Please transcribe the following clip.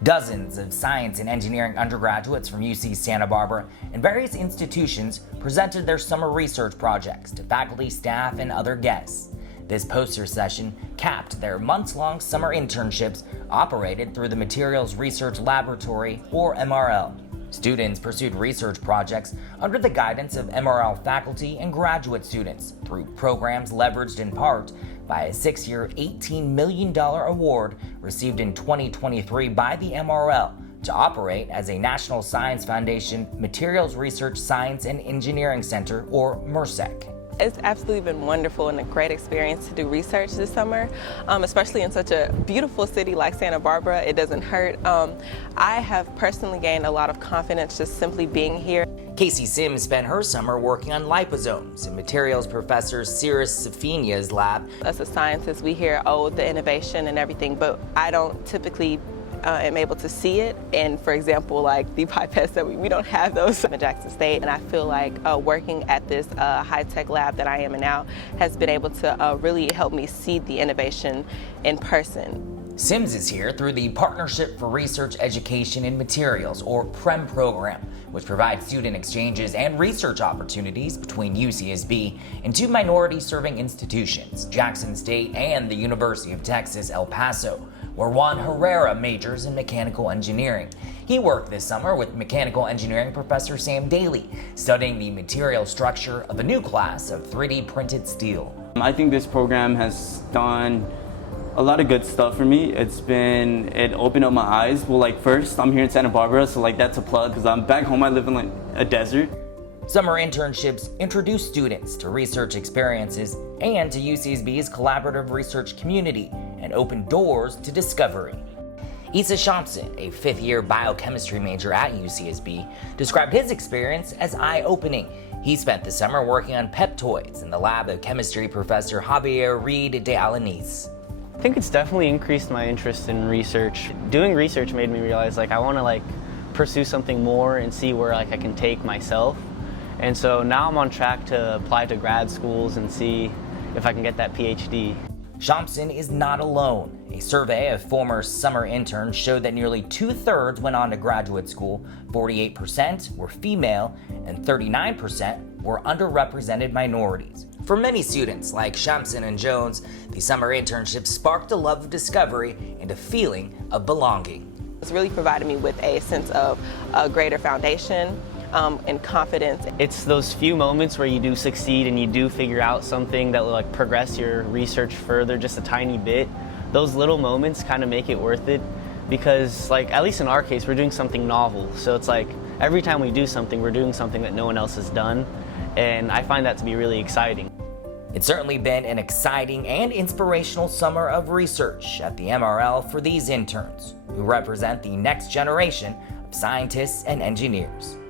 Dozens of science and engineering undergraduates from UC Santa Barbara and various institutions presented their summer research projects to faculty, staff, and other guests. This poster session capped their months-long summer internships operated through the Materials Research Laboratory, or MRL. Students pursued research projects under the guidance of MRL faculty and graduate students through programs leveraged in part by a 6-year, $18 million award received in 2023 by the MRL to operate as a National Science Foundation Materials Research Science and Engineering Center, or MRSEC. It's absolutely been wonderful and a great experience to do research this summer, especially in such a beautiful city like Santa Barbara. It doesn't hurt. I have personally gained a lot of confidence just simply being here. Casey Sims spent her summer working on liposomes in materials professor Cyrus Safinia's lab. As a scientist, we hear, oh, the innovation and everything, but I don't typically am able to see it. And for example, like the pipettes that we don't have those at Jackson State. And I feel like working at this high-tech lab that I am in now has been able to really help me see the innovation in person. Sims is here through the Partnership for Research Education in Materials, or PREM program, which provides student exchanges and research opportunities between UCSB and two minority-serving institutions, Jackson State and the University of Texas, El Paso, where Juan Herrera majors in mechanical engineering. He worked this summer with mechanical engineering professor Sam Daly, studying the material structure of a new class of 3D printed steel. I think this program has done a lot of good stuff for me. It opened up my eyes. Well, first, I'm here in Santa Barbara, so that's a plug, because I'm back home, I live in a desert. Summer internships introduce students to research experiences and to UCSB's collaborative research community and open doors to discovery. Issa Shompson, a fifth-year biochemistry major at UCSB, described his experience as eye-opening. He spent the summer working on peptoids in the lab of chemistry professor Javier Reed de Alanis. I think it's definitely increased my interest in research. Doing research made me realize I want to pursue something more and see where I can take myself. And so now I'm on track to apply to grad schools and see if I can get that PhD. Shompson is not alone. A survey of former summer interns showed that nearly 2/3 went on to graduate school, 48% were female, and 39% were underrepresented minorities. For many students like Shompson and Jones, the summer internship sparked a love of discovery and a feeling of belonging. It's really provided me with a sense of a greater foundation and confidence. It's those few moments where you do succeed and you do figure out something that will progress your research further just a tiny bit. Those little moments kind of make it worth it, because at least in our case, we're doing something novel. So it's every time we do something, we're doing something that no one else has done. And I find that to be really exciting. It's certainly been an exciting and inspirational summer of research at the MRL for these interns, who represent the next generation of scientists and engineers.